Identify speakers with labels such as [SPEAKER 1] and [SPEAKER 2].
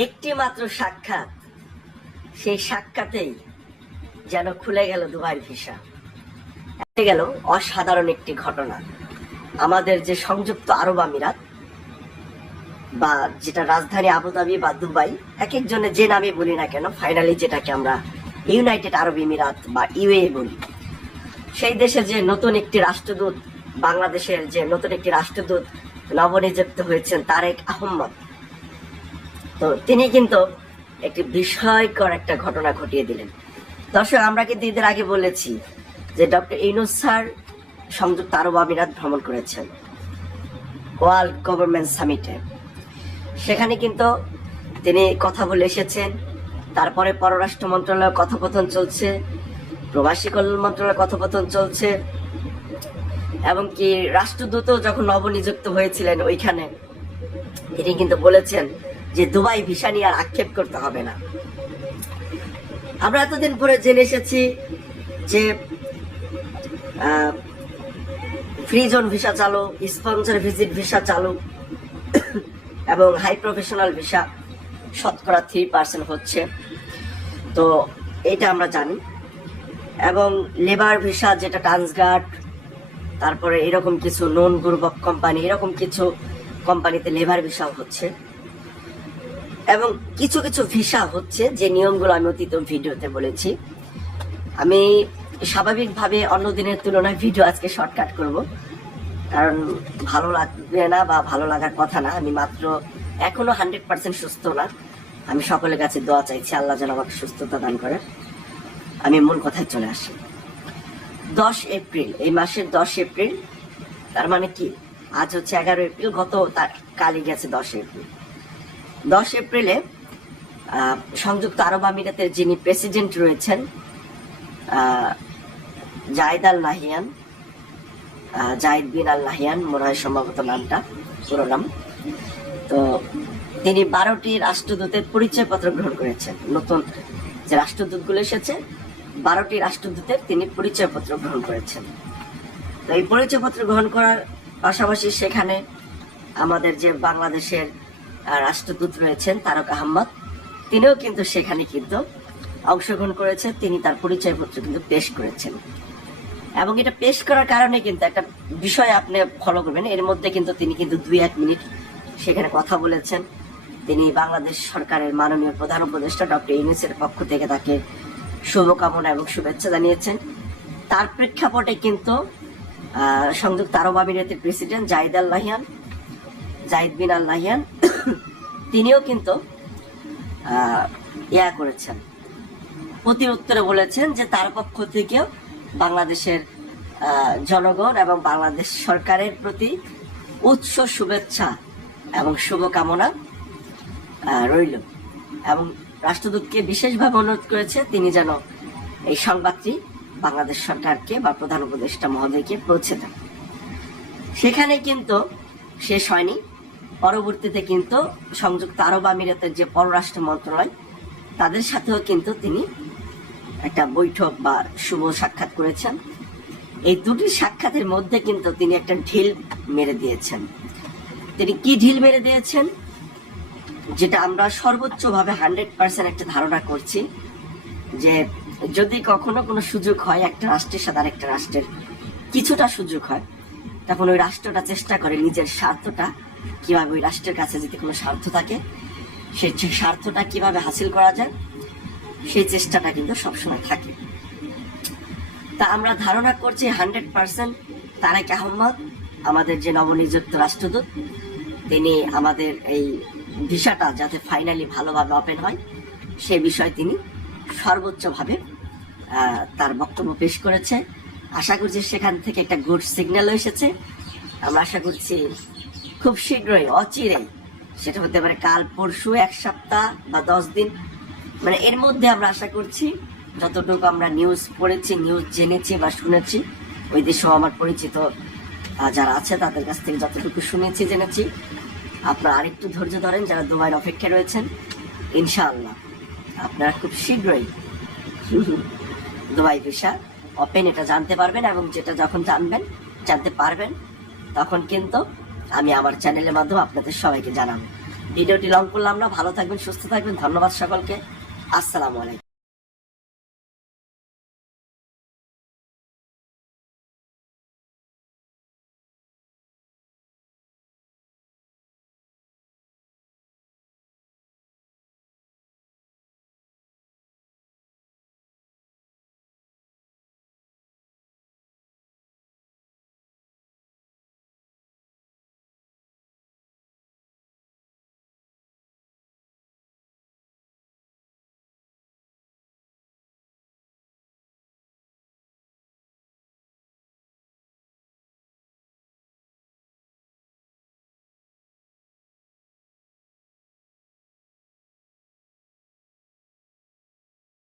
[SPEAKER 1] একটি মাত্র সাক্ষাৎ। সেই সাক্ষাতেই যেন খুলে গেল দুবাইয়ের ভিসা। গেল অসাধারণ একটি ঘটনা। আমাদের যে সংযুক্ত আরব আমিরাত বা যেটা রাজধানী আবুধাবি বা দুবাই এক একজনে যে নামে বলি না কেন ফাইনালি যেটাকে আমরা ইউনাইটেড আরব আমিরাত বা ইউএ বলি। সেই দেশে যে নতুন একটি রাষ্ট্রদূত, বাংলাদেশের যে নতুন একটি রাষ্ট্রদূত নবনিযুক্ত হয়েছেন তারেক আহমদ তো তিনি কিন্তু একটি বিস্ময়কর একটা ঘটনা ঘটিয়ে দিলেন। দর্শক, আমরা কিন্তু ঈদের আগে বলেছি যে ডক্টর ইনুস স্যার সংযুক্ত আরব আমিরাত ভ্রমণ করেছেন, ওয়ার্ল্ড গভর্নমেন্ট সামিটে। সেখানে কিন্তু তিনি কথা বলে এসেছেন, তারপরে পররাষ্ট্র মন্ত্রণালয় কথোপথন চলছে, প্রবাসী কল্যাণ মন্ত্রণালয় কথোপকথন চলছে এবং কি রাষ্ট্রদূতও যখন নবনিযুক্ত হয়েছিলেন ওইখানে, তিনি কিন্তু বলেছেন যে দুবাই ভিসা নিয়ে আর আক্ষেপ করতে হবে না। আমরা এতদিন পরে জেনে এসেছি যে ফ্রি জোন ভিসা চালু স্পন্সর ভিজিট ভিসা চালু, এবং হাই প্রফেশনাল ভিসা শতকরা থ্রি পার্সেন্ট হচ্ছে। তো এটা আমরা জানি। এবং লেবার ভিসা যেটা ট্রান্সগার্ড তারপরে এরকম কিছু নন গ্রুপ অফ কোম্পানি এরকম কিছু কোম্পানিতে লেবার ভিসাও হচ্ছে। এবং কিছু কিছু ভিসা হচ্ছে, যে নিয়মগুলো আমি অতীত ভিডিওতে বলেছি। আমি স্বাভাবিকভাবে অন্য দিনের তুলনায় ভিডিও আজকে শর্টকাট করব, কারণ ভালো লাগবে না বা ভালো লাগার কথা না। আমি মাত্র এখনও হান্ড্রেড পার্সেন্ট সুস্থ না। আমি সকলের কাছে দোয়া চাইছি, আল্লাহ যেন আমাকে সুস্থতা দান করে। আমি মূল কথায় চলে আসি। দশ এপ্রিল, এই মাসের দশ এপ্রিল, তার মানে কি? আজ হচ্ছে এগারো এপ্রিল, গত তার কালই গেছে দশ এপ্রিল। দশ এপ্রিলে সংযুক্ত আরব আমিরাতের যিনি প্রেসিডেন্ট রয়েছেন জায়েদ আল নাহিয়ান জায়েদ বিন আল নাহিয়ান, মনে হয় সম্ভবত নামটা, পুরো নাম। তো তিনি বারোটি রাষ্ট্রদূতের পরিচয়পত্র গ্রহণ করেছেন। নতুন যে রাষ্ট্রদূতগুলো এসেছে, বারোটি রাষ্ট্রদূতের তিনি পরিচয়পত্র গ্রহণ করেছেন। তো এই পরিচয়পত্র গ্রহণ করার পাশাপাশি সেখানে আমাদের যে বাংলাদেশের রাষ্ট্রদূত রয়েছেন তারক আহমদ তিনিও কিন্তু সেখানে কিন্তু অংশগ্রহণ করেছে তিনি তার পরিচয়পত্র কিন্তু পেশ করেছেন। এবং এটা পেশ করার কারণে কিন্তু একটা বিষয় আপনি ফলো করবেন। এর মধ্যে কিন্তু তিনি কিন্তু দুই এক মিনিট সেখানে কথা বলেছেন। তিনি বাংলাদেশ সরকারের মাননীয় প্রধান উপদেষ্টা ডক্টর ইউনুসের পক্ষ থেকে তাকে শুভকামনা এবং শুভেচ্ছা জানিয়েছেন। তার প্রেক্ষাপটে কিন্তু সংযুক্ত আরব আমিরাতের প্রেসিডেন্ট জাহিদ আল জাহিদ বিন আল লাহিয়ান তিনিও কিন্তু ইয়া করেছেন। প্রতি উত্তরে বলেছেন যে তার পক্ষ থেকেও বাংলাদেশের জনগণ এবং বাংলাদেশ সরকারের প্রতি উৎস শুভেচ্ছা এবং শুভকামনা রইল। এবং রাষ্ট্রদূতকে বিশেষভাবে অনুরোধ করেছে, তিনি যেন এই সংবাদটি বাংলাদেশ সরকারকে বা প্রধান উপদেষ্টা মহোদয়কে পৌঁছে দেন। সেখানে কিন্তু শেষ হয়নি। পরবর্তীতে কিন্তু সংযুক্ত আরব আমিরাতের যে পররাষ্ট্র মন্ত্রণালয়, তাদের সাথেও কিন্তু তিনি একটা বৈঠক বা শুভ সাক্ষাৎ করেছেন। এই দুটি সাক্ষাতের মধ্যে কিন্তু তিনি একটা ঢিল মেরে দিয়েছেন। তিনি কি ঢিল মেরে দিয়েছেন? যেটা আমরা সর্বোচ্চভাবে হান্ড্রেড পার্সেন্ট একটা ধারণা করছি যে যদি কখনো কোনো সুযোগ হয়, একটা রাষ্ট্রের সাথে আরেকটা রাষ্ট্রের কিছুটা সুযোগ হয়, তখন ওই রাষ্ট্রটা চেষ্টা করে নিজের স্বার্থটা কীভাবে ওই রাষ্ট্রের কাছে যদি কোনো স্বার্থ থাকে সেই স্বার্থটা কীভাবে হাসিল করা যায়, সেই চেষ্টাটা কিন্তু সবসময় থাকে। তা আমরা ধারণা করছি হান্ড্রেড পার্সেন্ট তারেক আহমদ আমাদের যে নবনিযুক্ত রাষ্ট্রদূত, তিনি আমাদের এই ভিসাটা যাতে ফাইনালি ভালোভাবে ওপেন হয়, সে বিষয়ে তিনি সর্বোচ্চভাবে তার বক্তব্য পেশ করেছে। আশা করছি সেখান থেকে একটা গুড সিগন্যাল এসেছে। আমরা আশা করছি খুব শীঘ্রই, অচিরেই। সেটা হতে পারে কাল, পরশু, এক সপ্তাহ বা দশ দিন। মানে এর মধ্যে আমরা আশা করছি, যতটুকু আমরা নিউজ পড়েছি নিউজ জেনেছি বা শুনেছি, ওই দেশেও আমার পরিচিত যারা আছে, তাদের কাছ থেকে যতটুকু শুনেছি, জেনেছি। আপনারা আরেকটু ধৈর্য ধরেন, যারা দুবাইয়ের অপেক্ষায় রয়েছেন, ইনশাআল্লাহ আপনারা খুব শীঘ্রই দুবাই ভিসা ওপেন এটা জানতে পারবেন এবং যেটা যখন জানবেন, জানতে পারবেন, তখন কিন্তু আমি আমার চ্যানেলের মাধ্যমে আপনাদের সবাইকে জানাব। ভিডিওটি লং করলাম না, ভালো থাকবেন, সুস্থ থাকবেন, ধন্যবাদ সকলকে। আসসালামু আলাইকুম।